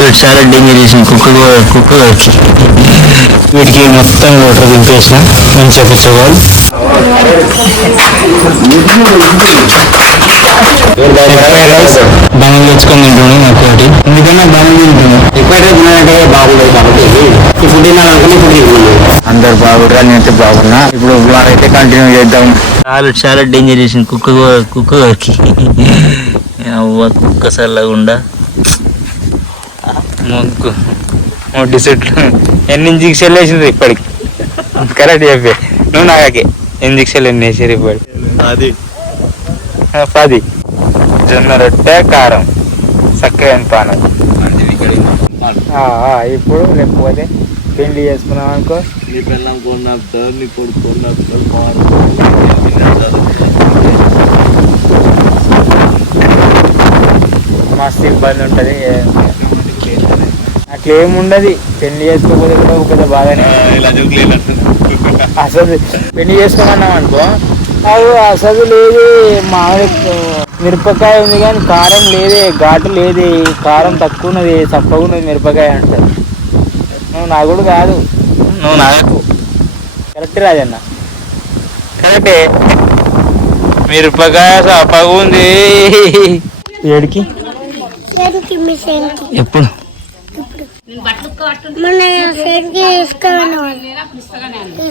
చాలా చాలా డేంజర్ చేసిన కుక్క కూడా- కుక్క వచ్చి వీటికి మొత్తం వాటర్ దింపేసిన. మంచిగా పుచ్చగోలు బనం తెచ్చుకొని తింటున్నాను ఒక్కోటి ఎందుకన్నా బనం తింటున్నాను? ఎక్కువ తిన్నానంటే బాగుండదు కాబట్టి. ఫుడ్ తినాలనుకుని ఇప్పుడు అందరు బాగుంటారు నేనైతే బాగున్నా. ఇప్పుడు బ్లాగ్ అయితే కంటిన్యూ చేద్దాం చాలా చాలా డేంజర్ చేసిన కుక్క కుక్క కుక్క సల్లగుండా మొక్కు మొడ్డి చెట్లు ఎన్ని ఇంజక్షన్లు వేసింది ఇప్పటికి? కరెక్ట్ చెప్పే. నువ్వు నాకే ఇంజక్షన్లు ఎన్ని వేసారు ఇప్పటికి? అది పది. జొన్న రొట్టె కారం. చక్కగా పానం. ఇప్పుడు లేకపోతే పెళ్ళి చేసుకున్నాం అనుకో. నీ పిల్లం కొన్నాపుతారు నీ కొడుకు కొన్నాపుతారు మస్తు ఇబ్బంది ఉంటుంది. అట్లా ఏముండదు పెళ్ళి చేసుకోకపోతే కూడా ఒక పెద్ద బాగానే అసలు పెళ్ళి చేసుకున్నాం అనుకో అది అసలు లేదు మామిడి మిరపకాయ ఉంది కానీ కారం లేదే ఘాటు లేదే కారం తక్కువ ఉన్నది చప్పగా ఉన్నది మిరపకాయ అంటారు నువ్వు నా కూడా కాదు. నువ్వు నాకు కరెక్ట్ రాజన్న. కరెక్టే. మిరపకాయ చప్పగా ఉంది ఏడికి ఎప్పుడు?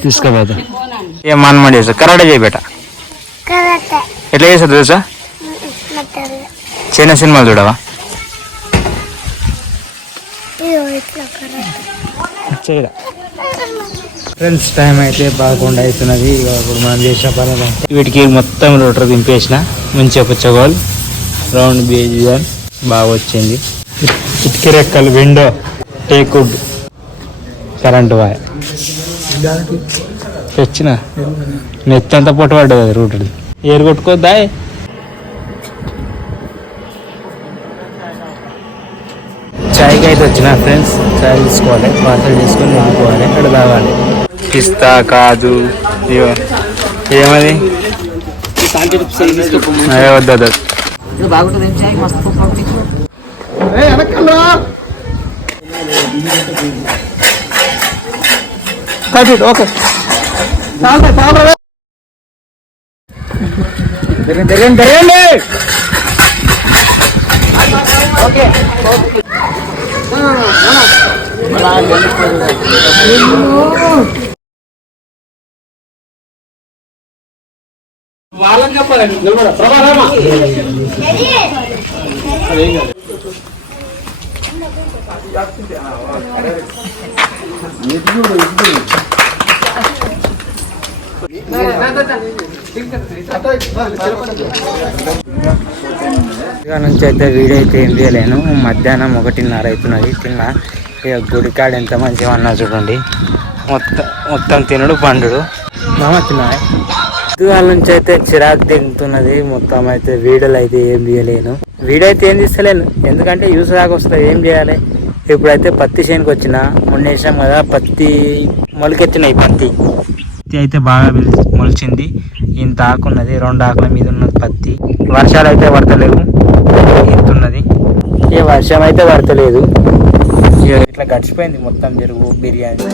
తీసుకోపోతా. ఏం మనమడి చేస్తా కరాటే కరెక్ట్ ఎట్లా చేస్తారు తెలుసా? చైనా సినిమాలు చూడవా? ఫ్రెండ్స్ టైం అయితే బాగుండా అవుతున్నది. ఇక ఇప్పుడు మనం చేసిన పని వీటికి మొత్తం రోటర్ దింపేసిన. మంచిగా పుచ్చగోల్. రౌండ్ బేజ్ బాగా వచ్చింది. ఇటుకి రెక్కలు విండో టేకుడ్ కరెంట్ వాయ్. తెచ్చిన? నెత్తి అంతా పొట్టు పడ్డది అది రూట్ ఏరు కొట్టుకోద్దా? చాయ్కి అయితే వచ్చిన ఫ్రెండ్స్ చాయ్ తీసుకోవాలి పార్సల్ తీసుకొని వెళ్ళిపోవాలి అక్కడ తాగాలి. పిస్తా కాజు ఏమది? అదే వద్దు వద్దు. Cut it, okay. తిరగండి, తిరగండి, తిరగండి. ఇక నుంచి అయితే వీడియో అయితే ఏం చేయలేను. మధ్యాహ్నం ఒకటిన్నర అవుతున్నది. తిన్నా. ఇక గుడికాడ ఎంత మంచిగా అన్నా చూడండి. మొత్తం మొత్తం తినడు పండుడు. మామ తిన్నా. నుంచి అయితే చిరాకు తింటున్నది. మొత్తం అయితే వీడియోలు అయితే ఏం చేయలేను. వీడియో అయితే ఏం తీస్తలేను. ఎందుకంటే యూస్ దాకా వస్తుంది ఏం చేయాలి? ఇప్పుడైతే పత్తి చేనుకు వచ్చిన మొన్న వేసాం కదా పత్తి మొలకెత్తినాయి పత్తి. పత్తి అయితే బాగా మొలిచింది. ఇంత ఆకున్నది రెండు ఆకుల మీద ఉన్నది పత్తి. వర్షాలు అయితే పడతలేవు. ఇంత ఉన్నది వర్షం అయితే పడతలేదు. ఇట్లా గడిచిపోయింది మొత్తం జరుగు బిర్యానీ.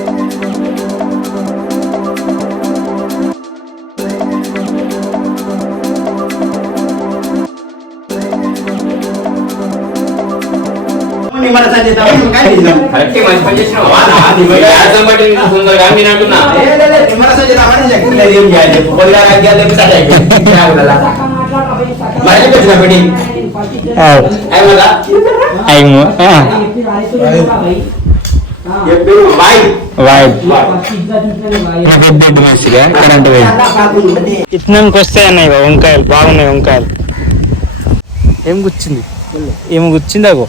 కరెంట్ ఇట్నానికి వస్తాయి వంకాయలు. బాగున్నాయి వంకాయలు. ఏం గుచ్చింది? ఏమి గుచ్చింది అగో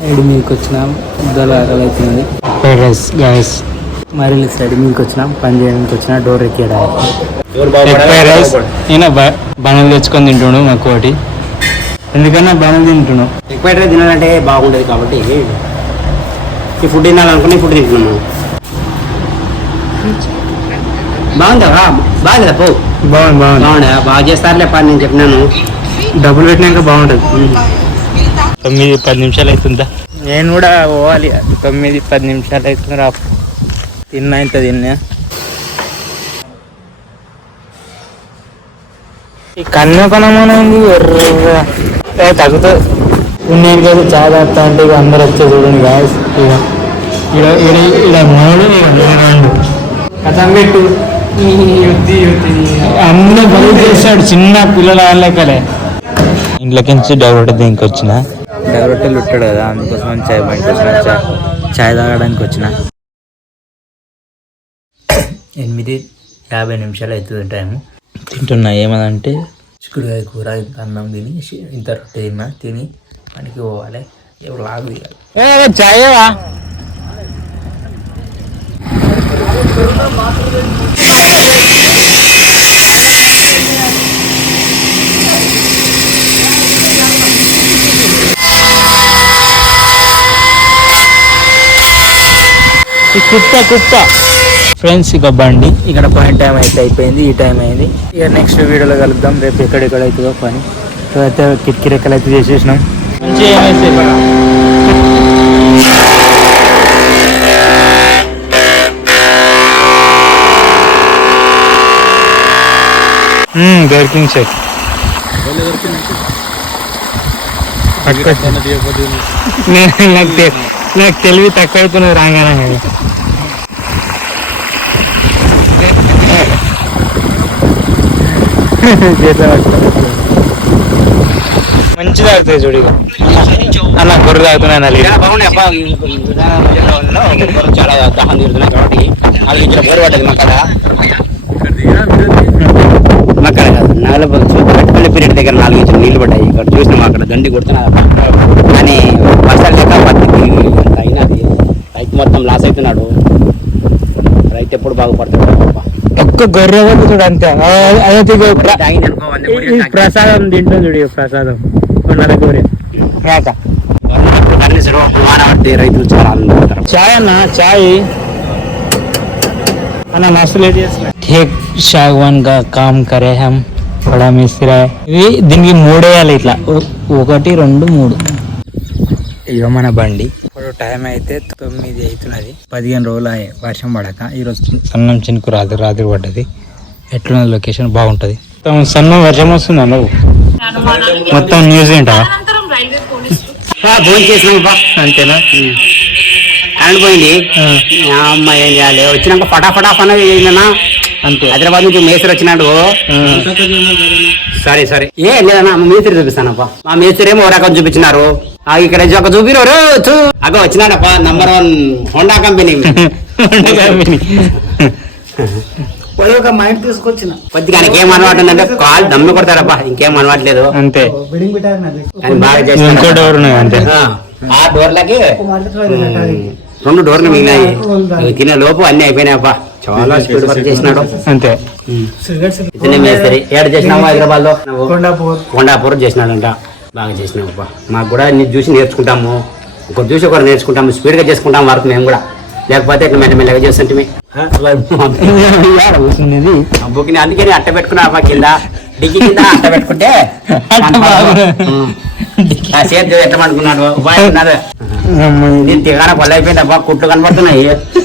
సైడ్ మీకు వచ్చినాం. ముద్దల ఆకలి అవుతున్నది ఫ్రైడ్ రైస్ గాయస్ మరి సైడ్ మీకు వచ్చినాం. పని చేయడానికి వచ్చిన డోర్ ఎక్కేయడానికి. ఫ్రైడ్ రైస్ నేను బనలు తెచ్చుకొని తింటున్నాడు మాకు ఒకటి. ఎందుకన్నా బనలు తింటున్నావు ఎక్కువ తినాలంటే బాగుండదు కాబట్టి. ఈ ఫుడ్ తినాలనుకుని ఫుడ్ తింటున్నాను బాగుందా బాగుందా పో. బాగుంది బాగుంది. బాగుందా? బాగా చేస్తారులే పని నేను చెప్పినాను. డబ్బులు పెట్టినాక బాగుంటుంది తొమ్మిది పది నిమిషాలు అవుతుందా నేను కూడా పోవాలి తొమ్మిది పది నిమిషాలు అవుతుంది రా తిన్నా ఇంత తిన్నా ఈ కన్ను కొనమనేది ఎర్రగా ఏ, తగ్గుతుంది నేను కదా చాయ్ తాగుతా అంటే ఇక అందరు వచ్చే చూడండి గాయస్ ఇక ఇడ ఇడ ఇడ మూడు రెండు కథం పెట్టు అన్నీ బలి చేశాడు చిన్న పిల్లల లెక్కలే ఇంట్లోకించి డైరెక్ట్ దీనికి వచ్చిన డైరెక్ట్ లుట్టాడు కదా అందుకోసం చాయ్ బండికి వచ్చిన చాయ్ చాయ్ తాగడానికి వచ్చిన. ఎనిమిది యాభై నిమిషాలు అవుతుంది టైం తింటున్నా ఏమదంటే చిక్కుడుకాయ కూర ఇంత అన్నం తిని ఇంత రొట్టె తిన్నా తిని పనికి పోవాలి. ఎవరు లాగు తీయాలి. చాయవా కుప్ప కుప్ప. ఫ్రెండ్స్ ఇక బండి. ఇక్కడ పాయింట్ టైం అయితే అయిపోయింది ఈ టైం అయింది. ఇక నెక్స్ట్ వీడియోలో కలుద్దాం రేపు ఎక్కడెక్కడ అవుతుందో పని. సో అయితే కిటికీ రెక్కలు అయితే చేసేసినాం. మంచిగా ఏమైతే దొరికింది సార్. నాకు నాకు తెలివి తక్కువ అవుతున్నది రాగానే మంచిది ఆడుతుంది చూడు. అన్న గొర్రె తాగుతున్నాను అల్లి బాగున్నాయి అబ్బా చాలా దాహం తీరుతున్నాయి కాబట్టి అది ఇక్కడ బోరు పడ్డది మా కడ మా కడ కాదు నాగలపల్లి పీరియడ్ దగ్గర నాలుగు ఇంచులు నీళ్ళు పడ్డాయి. ఇక్కడ చూసినాం అక్కడ దండి కొడుతున్నా కానీ వర్షాలు లేక పత్తికి అంత అయినది రైతు మొత్తం లాస్ అవుతున్నాడు రైతు ఎప్పుడు బాగుపడతాడు. ఒక్క గొర్రె చూడు అంతే. ప్రసాదం తింటుంది చూడు ప్రసాదం. గొర్రె. రైతులు చాలా ఆనందపడతారు చాయ్ అన్న చాయ్. అన్న మస్తు లేట్ చేస్తున్నా. ఠేక్ షాగవాన్గా కామ్ కరే హమ్. బడా మిస్త్రా ఇది దీనికి మూడు వేయాలి ఇట్లా. ఒకటి రెండు మూడు. ఇక మన బండి. ఇప్పుడు టైం అయితే తొమ్మిది అవుతున్నది. పదిహేను రోజులు వర్షం పడక. ఈరోజు సన్నం చినుకు రాత్రి రాత్రి పడ్డది. ఎట్లున్నది లొకేషన్ బాగుంటది. సన్నం వర్షం వస్తుందా నువ్వు మొత్తం న్యూస్ ఏంటా? అంతేనా? కరెంట్ పోయింది. ఆ. ఆ అమ్మ ఏం చేయాలి? వచ్చినాక ఫటాఫటా పని అయిందన్నా అంతే. హైదరాబాద్ నుంచి మేస్త్రి వచ్చినాడు. సరే సరే. ఏ లేదన్నా మా మేస్త్రి చూపిస్తానప్పా మా మేస్త్రి ఏమో రకం చూపించినారు. ఇక్కడ ఒక చూపిరు అగో వచ్చినాడప్పా నంబర్ వన్ హోండా కంపెనీ ఒక మైండ్ తీసుకొచ్చిన. కొద్దిగా ఆయనకి ఏం అలవాటు ఉందంటే కాల్ దమ్ము కొడతారప్పా ఇంకేం అలవాట్లేదు. అంతే. బాగా చేస్తాడు. ఆ, డోర్లకి రెండు డోర్లు మిగిలినాయి. తినే లోపు అన్ని అయిపోయినాయప్పా చాలా స్పీడ్ వర్క్ చేసినాడు. అంతే. మేస్త్రి. ఏడు చేసినావు హైదరాబాద్లో కొండాపూర్. కొండాపూర్ చేసినాడంట. బాగా చేసినావు మాకు కూడా నీ చూసి నేర్చుకుంటాము. ఒకరు చూసి ఒకరు నేర్చుకుంటాము. స్పీడ్గా చేసుకుంటాం వర్క్ మేము కూడా. లేకపోతే ఇట్లా మెల్లమెల్లగా చేస్తుంటే కూర్చునేది బుక్ని అందుకని అట్ట పెట్టుకున్నా అబ్బా కింద. డిగ్గి కింద అట్ట పెట్టుకుంటే. ఆ చేతి ఎట్ట పడుకున్నాడు? బాగున్నాడు నేను తిగాన పళ్ళు అయిపోయింది అబ్బా. కుట్లు కనబడుతున్నాయి.